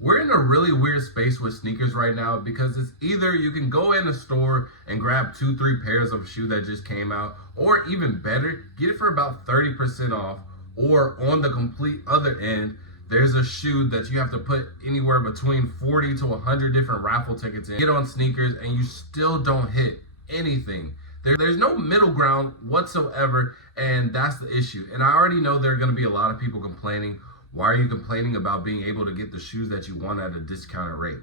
We're in a really weird space with sneakers right now because it's either you can go in a store and grab 2-3 pairs of shoe that just came out, or even better, get it for about 30% off, or on the complete other end, there's a shoe that you have to put anywhere between 40 to 100 different raffle tickets in, get on sneakers, and you still don't hit anything. There's no middle ground whatsoever, and that's the issue. And I already know there are going to be a lot of people complaining. Why are you complaining about being able to get the shoes that you want at a discounted rate?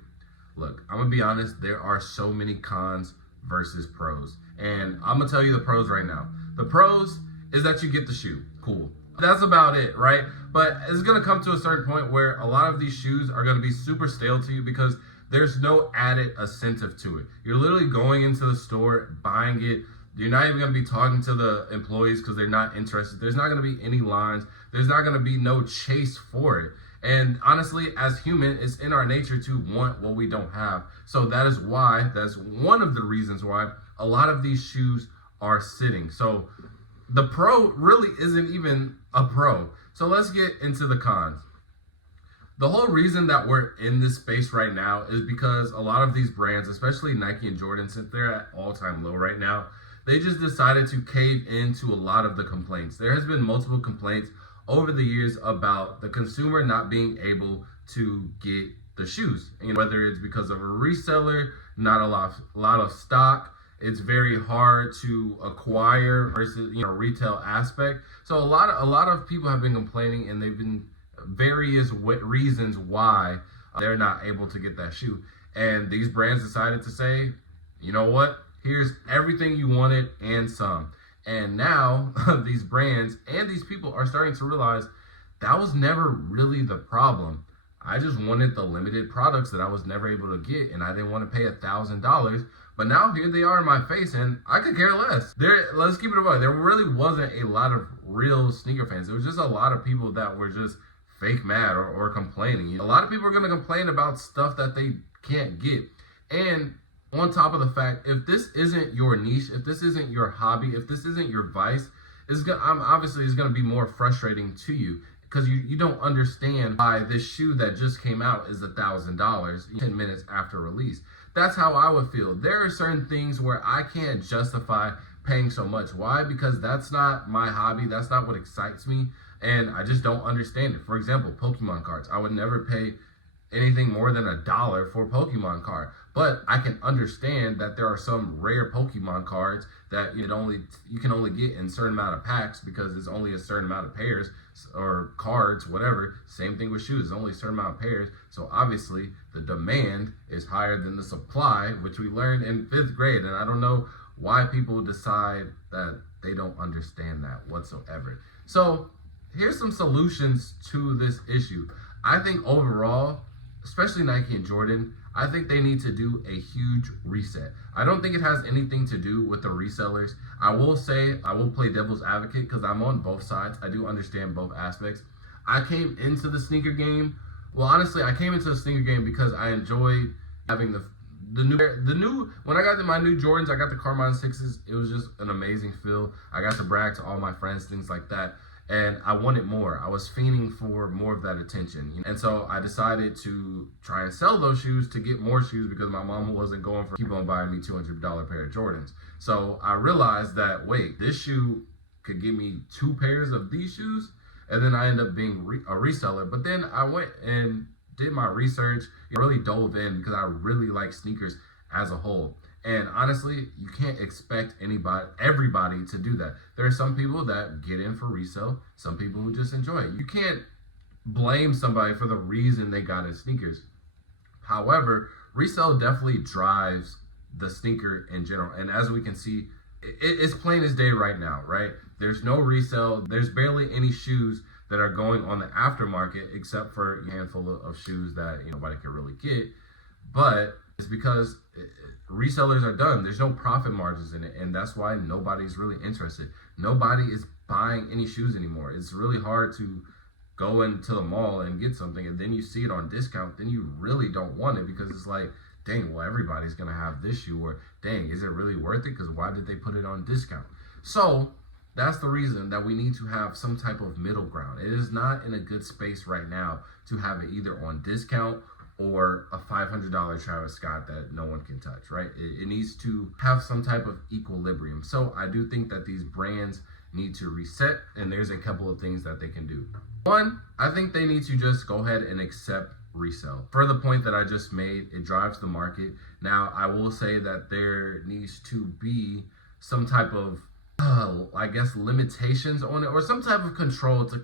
Look, I'm going to be honest, there are so many cons versus pros. And I'm going to tell you the pros right now. The pros is that you get the shoe. Cool. That's about it, right? But it's going to come to a certain point where a lot of these shoes are going to be super stale to you because there's no added incentive to it. You're literally going into the store, buying it. You're not even going to be talking to the employees because they're not interested. There's not going to be any lines. There's not going to be no chase for it. And honestly, as human, it's in our nature to want what we don't have. So that's one of the reasons why a lot of these shoes are sitting. So the pro really isn't even a pro. So let's get into the cons. The whole reason that we're in this space right now is because a lot of these brands, especially Nike and Jordan, since they're at all-time low right now, they just decided to cave into a lot of the complaints. There has been multiple complaints over the years about the consumer not being able to get the shoes. And whether it's because of a reseller, not a lot of stock, it's very hard to acquire versus retail aspect. So a lot of people have been complaining, and they've been various reasons why they're not able to get that shoe. And these brands decided to say, you know what? Here's everything you wanted and some. And now these brands and these people are starting to realize that was never really the problem. I just wanted the limited products that I was never able to get, and I didn't want to pay $1,000. But now here they are in my face, and I could care less. Let's keep it above. There really wasn't a lot of real sneaker fans. It was just a lot of people that were just fake mad or complaining. A lot of people are going to complain about stuff that they can't get. And on top of the fact, if this isn't your niche, if this isn't your hobby, if this isn't your vice, obviously it's going to be more frustrating to you because you don't understand why this shoe that just came out is $1,000 10 minutes after release. That's how I would feel. There are certain things where I can't justify paying so much. Why? Because that's not my hobby. That's not what excites me. And I just don't understand it. For example, Pokemon cards. I would never pay anything more than $1 for a Pokemon card. But I can understand that there are some rare Pokemon cards that you can only get in a certain amount of packs because it's only a certain amount of pairs or cards, whatever. Same thing with shoes, only a certain amount of pairs. So obviously the demand is higher than the supply, which we learned in 5th grade. And I don't know why people decide that they don't understand that whatsoever. So here's some solutions to this issue. I think overall, especially Nike and Jordan, I think they need to do a huge reset. I don't think it has anything to do with the resellers. I will play devil's advocate because I'm on both sides. I do understand both aspects. I came into the sneaker game. Well, honestly, I came into the sneaker game because I enjoyed having the new. When I got my new Jordans, I got the Carmine 6s. It was just an amazing feel. I got to brag to all my friends, things like that. And I wanted more. I was fiending for more of that attention. And so I decided to try and sell those shoes to get more shoes because my mama wasn't going for keep on buying me $200 pair of Jordans. So I realized that, wait, this shoe could give me 2 pairs of these shoes. And then I ended up being a reseller. But then I went and did my research, really dove in because I really like sneakers as a whole. And honestly, you can't expect everybody to do that. There are some people that get in for resale, some people who just enjoy it. You can't blame somebody for the reason they got in sneakers. However, resale definitely drives the sneaker in general. And as we can see, it's plain as day right now, right? There's no resale. There's barely any shoes that are going on the aftermarket except for a handful of shoes that nobody can really get. But it's because resellers are done. There's no profit margins in it, and that's why nobody's really interested. Nobody is buying any shoes anymore. It's really hard to go into the mall and get something, and then you see it on discount, then you really don't want it because it's like, dang, well, everybody's gonna have this shoe, or dang, is it really worth it? Because why did they put it on discount? So that's the reason that we need to have some type of middle ground. It is not in a good space right now to have it either on discount or a $500 Travis Scott that no one can touch, right? It needs to have some type of equilibrium. So I do think that these brands need to reset, and there's a couple of things that they can do. One, I think they need to just go ahead and accept resale. For the point that I just made, it drives the market. Now, I will say that there needs to be some type of, I guess, limitations on it, or some type of control to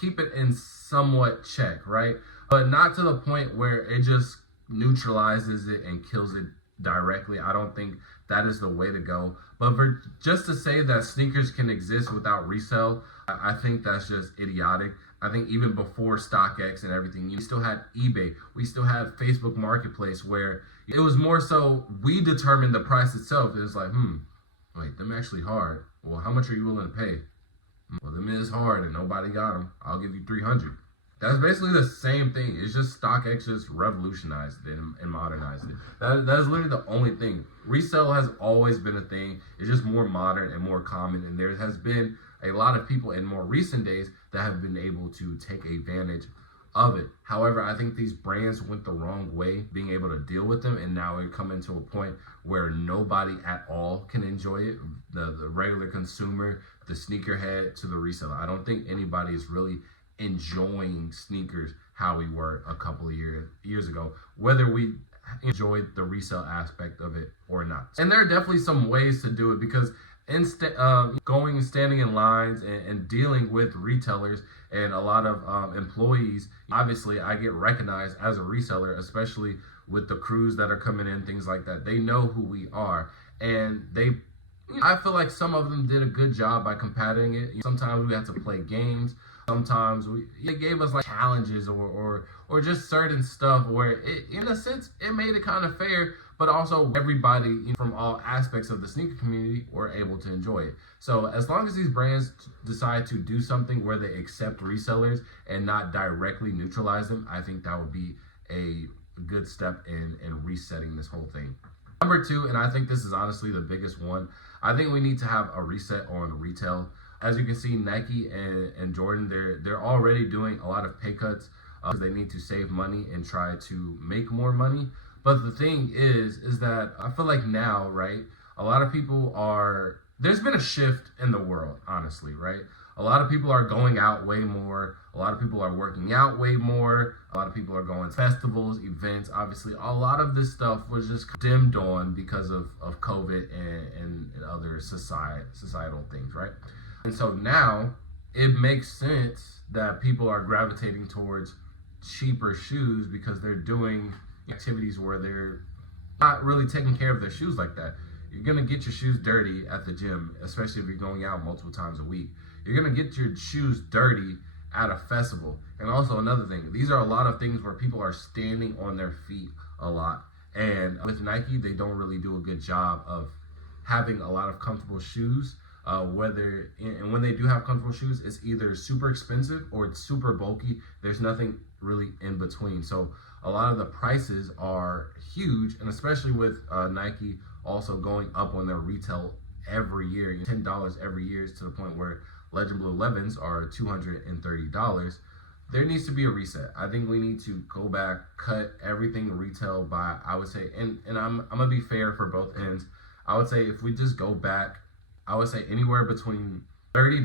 keep it in somewhat check, right? But not to the point where it just neutralizes it and kills it directly. I don't think that is the way to go. But for just to say that sneakers can exist without resale, I think that's just idiotic. I think even before StockX and everything, you still had eBay. We still had Facebook Marketplace, where it was more so we determined the price itself. It was like, wait, them actually hard. Well, how much are you willing to pay? Well, them is hard and nobody got them. I'll give you 300. That's basically the same thing. It's just StockX just revolutionized it and modernized it. That is literally the only thing. Resale has always been a thing. It's just more modern and more common. And there has been a lot of people in more recent days that have been able to take advantage of it. However, I think these brands went the wrong way being able to deal with them. And now we're coming to a point where nobody at all can enjoy it. The regular consumer, the sneakerhead to the reseller. I don't think anybody is really enjoying sneakers how we were a couple of years ago, whether we enjoyed the resale aspect of it or not. And there are definitely some ways to do it, because going and standing in lines and dealing with retailers and a lot of employees, obviously I get recognized as a reseller, especially with the crews that are coming in, things like that. They know who we are, and I feel like some of them did a good job by combating it. Sometimes we had to play games. Sometimes they gave us like challenges or just certain stuff where it, in a sense, it made it kind of fair, but also everybody from all aspects of the sneaker community were able to enjoy it. So as long as these brands decide to do something where they accept resellers and not directly neutralize them, I think that would be a good step in resetting this whole thing. Number two, and I think this is honestly the biggest one, I think we need to have a reset on retail. As you can see, Nike and Jordan, they're already doing a lot of pay cuts because they need to save money and try to make more money. But the thing is that I feel like now, right, a lot of people there's been a shift in the world, honestly, right? A lot of people are going out way more. A lot of people are working out way more. A lot of people are going to festivals, events. Obviously, a lot of this stuff was just dimmed on because of COVID and other societal things, right? And so now it makes sense that people are gravitating towards cheaper shoes because they're doing activities where they're not really taking care of their shoes like that. You're going to get your shoes dirty at the gym, especially if you're going out multiple times a week. You're going to get your shoes dirty at a festival. And also another thing, these are a lot of things where people are standing on their feet a lot. And with Nike, they don't really do a good job of having a lot of comfortable shoes. And when they do have comfortable shoes, it's either super expensive or it's super bulky. There's nothing really in between. So a lot of the prices are huge, and especially with Nike also going up on their retail every year, $10 every year, to the point where Legend Blue 11s are $230. There needs to be a reset. I think we need to go back, cut everything retail by, I would say, and I'm gonna be fair for both ends. I would say if we just go back, I would say anywhere between $30,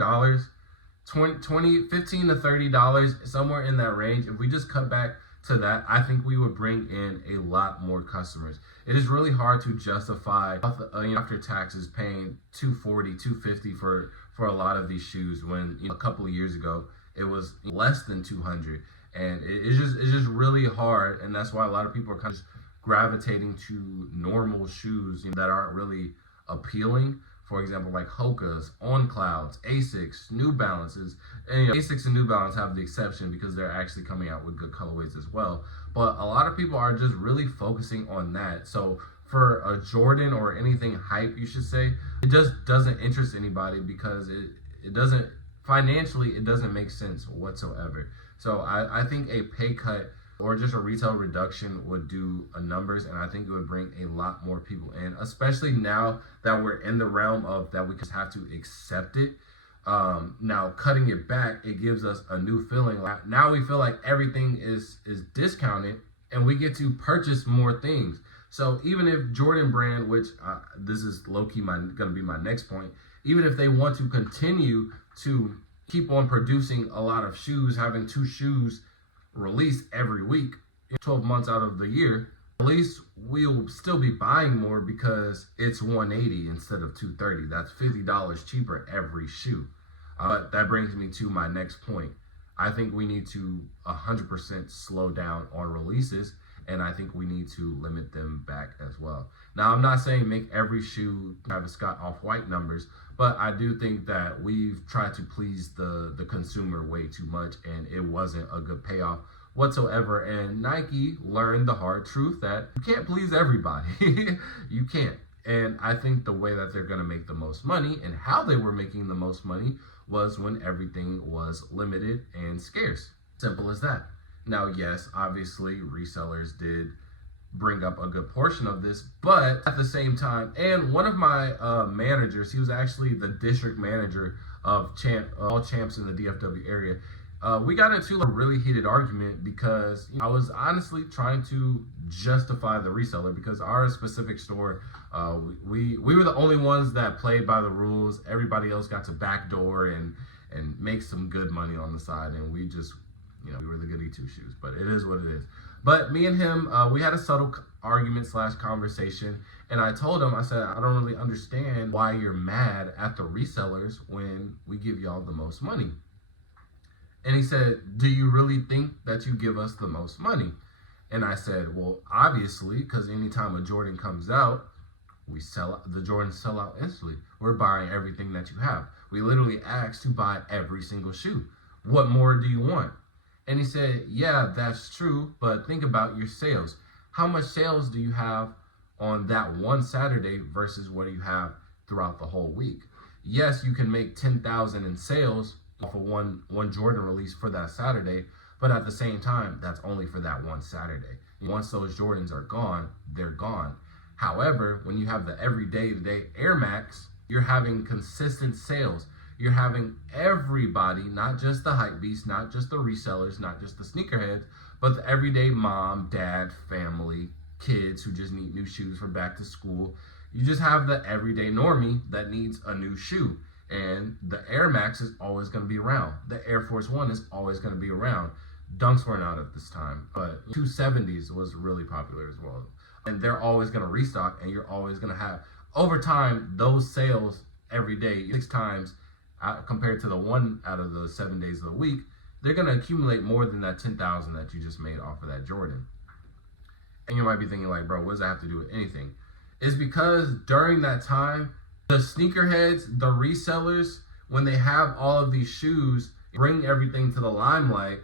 $15 to $30, somewhere in that range. If we just cut back to that, I think we would bring in a lot more customers. It is really hard to justify after taxes paying $240, $250 for a lot of these shoes when a couple of years ago it was less than $200, and it's just really hard, and that's why a lot of people are kind of gravitating to normal shoes that aren't really appealing. For example, like Hoka's, On Clouds, Asics, New Balances. And Asics and New Balance have the exception because they're actually coming out with good colorways as well. But a lot of people are just really focusing on that. So for a Jordan or anything hype, you should say, it just doesn't interest anybody because it doesn't, financially, it doesn't make sense whatsoever. So I think a pay cut or just a retail reduction would do numbers, and I think it would bring a lot more people in, especially now that we're in the realm of that we just have to accept it. Now cutting it back, it gives us a new feeling. Now we feel like everything is discounted, and we get to purchase more things. So even if Jordan brand, which this is low-key gonna be my next point, even if they want to continue to keep on producing a lot of shoes, having 2 shoes released every week, 12 months out of the year, at least we'll still be buying more because it's $180 instead of $230. That's $50 cheaper every shoe. But that brings me to my next point. I think we need to 100% slow down on releases, and I think we need to limit them back as well. Now, I'm not saying make every shoe Travis Scott Off-White numbers, but I do think that we've tried to please the consumer way too much, and it wasn't a good payoff whatsoever. And Nike learned the hard truth that you can't please everybody. You can't. And I think the way that they're going to make the most money and how they were making the most money was when everything was limited and scarce. Simple as that. Now, yes, obviously resellers did bring up a good portion of this, but at the same time, and one of my managers, he was actually the district manager of all champs in the DFW area. We got into a really heated argument because I was honestly trying to justify the reseller, because our specific store, we were the only ones that played by the rules. Everybody else got to backdoor and make some good money on the side, and we just, we were the goody 2 shoes. But it is what it is. But me and him, we had a subtle argument / conversation, and I told him, I said, I don't really understand why you're mad at the resellers when we give y'all the most money. And he said, do you really think that you give us the most money? And I said, well, obviously, because anytime a Jordan comes out, the Jordans sell out instantly. We're buying everything that you have. We literally ask to buy every single shoe. What more do you want? And he said, yeah, that's true, but think about your sales. How much sales do you have on that one Saturday versus what do you have throughout the whole week? Yes, you can make 10,000 in sales off of one Jordan release for that Saturday, but at the same time, that's only for that one Saturday. Once those Jordans are gone, they're gone. However, when you have the everyday Air Max, you're having consistent sales. You're having everybody, not just the Hypebeast, not just the resellers, not just the sneakerheads, but the everyday mom, dad, family, kids who just need new shoes for back to school. You just have the everyday normie that needs a new shoe. And the Air Max is always going to be around. The Air Force One is always going to be around. Dunks weren't out at this time, but 270s was really popular as well. And they're always going to restock, and you're always going to have, over time, those sales every day, 6 times, compared to the 1 out of the 7 days of the week, they're going to accumulate more than that 10,000 that you just made off of that Jordan. And you might be thinking like, bro, what does that have to do with anything? It's because during that time, the sneakerheads, the resellers, when they have all of these shoes, bring everything to the limelight,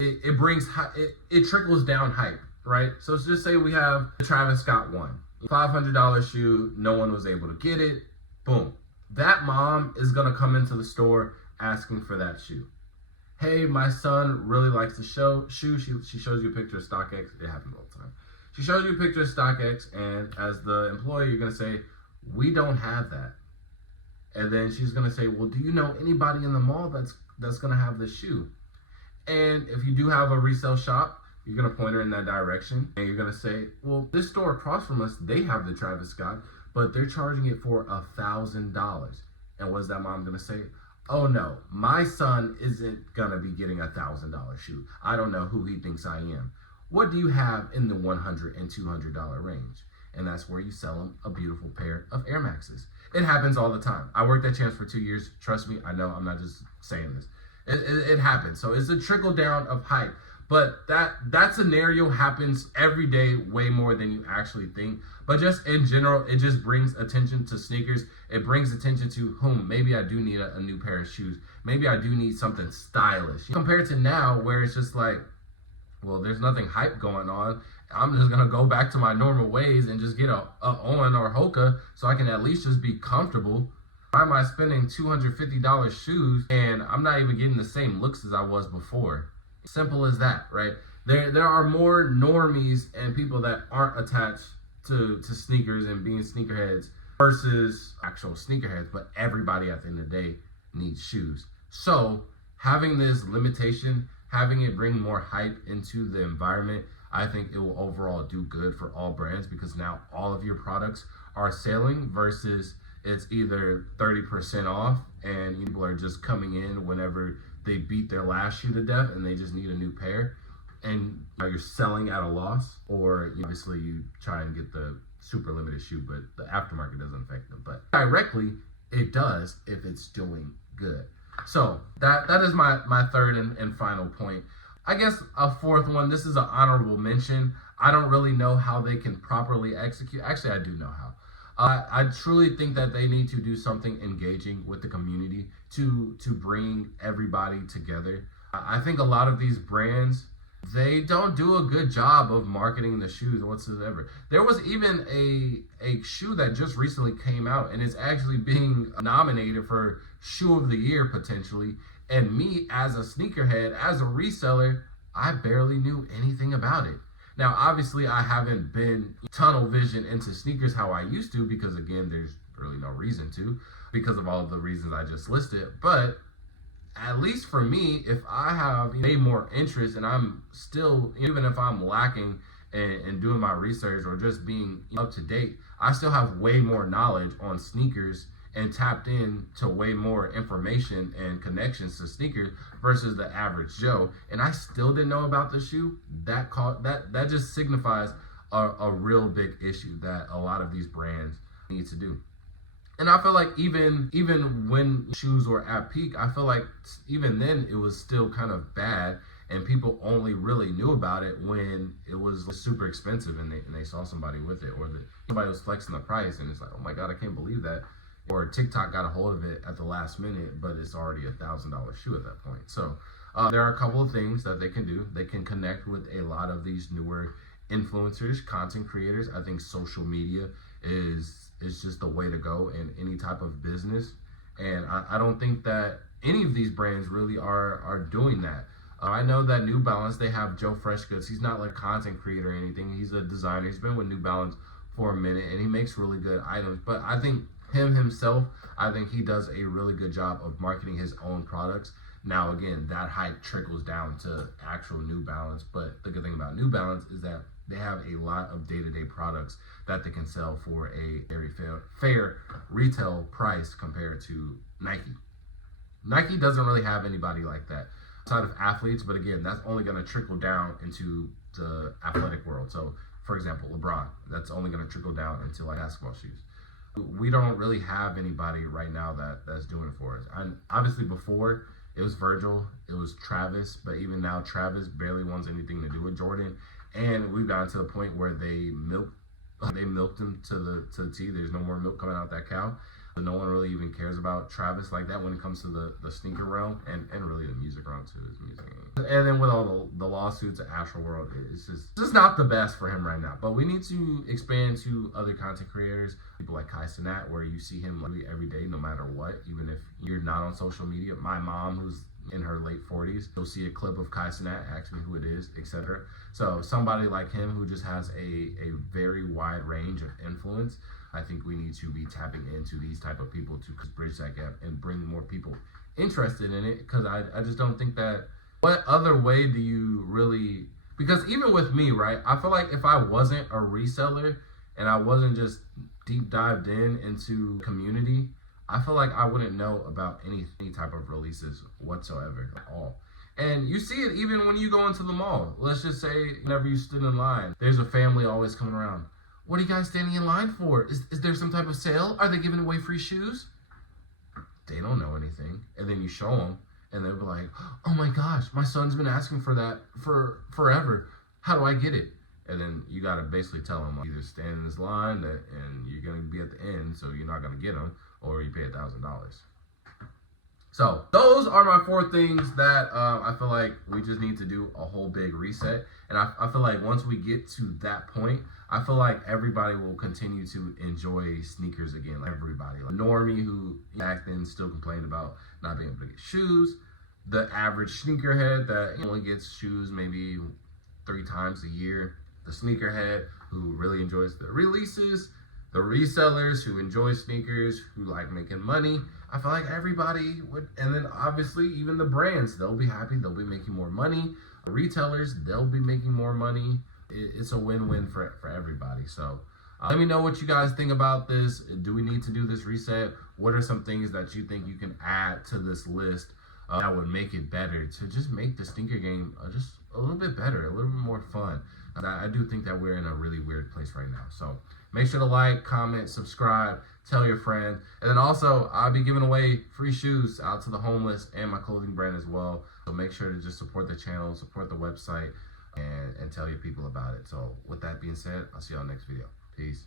it trickles down hype, right? So let's just say we have the Travis Scott one, $500 shoe, no one was able to get it, boom. That mom is gonna come into the store asking for that shoe. Hey, my son really likes the shoe. She shows you a picture of StockX. It happens all the time. She shows you a picture of StockX, and as the employee, you're gonna say, we don't have that. And then she's gonna say, well, do you know anybody in the mall that's gonna have this shoe? And if you do have a resale shop, you're gonna point her in that direction, and you're gonna say, well, this store across from us, they have the Travis Scott, but they're charging it for $1,000. And what's that mom gonna say? Oh no, my son isn't gonna be getting $1,000 shoe. I don't know who he thinks I am. What do you have in the $100 and $200 range? And that's where you sell them a beautiful pair of Air Maxes. It happens all the time. I worked at Champs for 2 years. Trust me, I know, I'm not just saying this. It happens. So it's a trickle down of hype. But that scenario happens every day, way more than you actually think. But just in general, it just brings attention to sneakers. It brings attention to maybe I do need a new pair of shoes. Maybe I do need something stylish. Compared to now, where it's just like, well, there's nothing hype going on. I'm just gonna go back to my normal ways and just get a Owen or Hoka so I can at least just be comfortable. Why am I spending $250 shoes and I'm not even getting the same looks as I was before? Simple as that, right? There are more normies and people that aren't attached to sneakers and being sneakerheads versus actual sneakerheads, but everybody at the end of the day needs shoes. So having this limitation, having it bring more hype into the environment, I think it will overall do good for all brands because now all of your products are selling versus it's either 30% off and people are just coming in whenever they beat their last shoe to death and they just need a new pair, and you're selling at a loss, or obviously you try and get the super limited shoe, but the aftermarket doesn't affect them. But directly, it does if it's doing good. So that is my third and final point. I guess a fourth one, this is an honorable mention. I don't really know how they can properly execute. Actually, I do know how. I truly think that they need to do something engaging with the community to bring everybody together. I think a lot of these brands, they don't do a good job of marketing the shoes whatsoever. There was even a shoe that just recently came out and it's actually being nominated for Shoe of the Year potentially. And me as a sneakerhead, as a reseller, I barely knew anything about it. Now, obviously, I haven't been tunnel vision into sneakers how I used to because, again, there's really no reason to because of all of the reasons I just listed. But at least for me, if I have way more interest and I'm still, even if I'm lacking in doing my research or just being up to date, I still have way more knowledge on sneakers and tapped in to way more information and connections to sneakers versus the average Joe. And I still didn't know about the shoe. That just signifies a real big issue that a lot of these brands need to do. And I feel like even when shoes were at peak, I feel like even then it was still kind of bad, and people only really knew about it when it was super expensive and they saw somebody with it, or somebody was flexing the price and it's like, oh my God, I can't believe that. Or TikTok got a hold of it at the last minute, but it's already $1,000 shoe at that point. So there are a couple of things that they can do. They can connect with a lot of these newer influencers, content creators. I think social media is just the way to go in any type of business. And I don't think that any of these brands really are doing that. I know that New Balance, they have Joe Freshgoods. He's not like a content creator or anything. He's a designer. He's been with New Balance for a minute and he makes really good items. But I think himself, I think he does a really good job of marketing his own products. Now, again, that hype trickles down to actual New Balance, but the good thing about New Balance is that they have a lot of day-to-day products that they can sell for a very fair retail price compared to Nike. Nike doesn't really have anybody like that outside of athletes, but again, that's only going to trickle down into the athletic world. So, for example, LeBron, that's only going to trickle down into like basketball shoes. We don't really have anybody right now that's doing it for us. And obviously before it was Virgil, it was Travis, but even now Travis barely wants anything to do with Jordan. And we've gotten to the point where they milked him to the T. There's no more milk coming out that cow. No one really even cares about Travis like that when it comes to the sneaker realm and really the music realm too. His music. And then with all the lawsuits at Astroworld, it's just not the best for him right now. But we need to expand to other content creators, people like Kai Cenat, where you see him literally every day, no matter what, even if you're not on social media. My mom, who's in her late 40s, you'll see a clip of Kai Cenat, ask me who it is, etc. So somebody like him who just has a very wide range of influence, I think we need to be tapping into these type of people to bridge that gap and bring more people interested in it. Because I just don't think that, what other way do you really, because even with me, right, I feel like if I wasn't a reseller and I wasn't just deep dived into community, I feel like I wouldn't know about any type of releases whatsoever at all. And you see it even when you go into the mall. Let's just say whenever you stood in line, there's a family always coming around. What are you guys standing in line for? Is there some type of sale? Are they giving away free shoes? They don't know anything. And then you show them and they'll be like, oh my gosh, my son's been asking for that for forever. How do I get it? And then you got to basically tell them either stand in this line and you're going to be at the end, so you're not going to get them, or you pay $1,000. So those are my 4 things that I feel like we just need to do a whole big reset. And I feel like once we get to that point, I feel like everybody will continue to enjoy sneakers again. Like everybody, like normie who back then still complained about not being able to get shoes, the average sneakerhead that only gets shoes maybe 3 times a year, the sneakerhead who really enjoys the releases, the resellers who enjoy sneakers, who like making money. I feel like everybody would, and then obviously even the brands, they'll be happy, they'll be making more money. The retailers, they'll be making more money. it's a win-win for everybody. So let me know what you guys think about this. Do we need to do this reset? What are some things that you think you can add to this list that would make it better, to just make the sneaker game just a little bit better, a little bit more fun? I do think that we're in a really weird place right now. So make sure to like, comment, subscribe, tell your friends. And then also, I'll be giving away free shoes out to the homeless and my clothing brand as well. So make sure to just support the channel, support the website, and tell your people about it. So with that being said, I'll see y'all next video. Peace.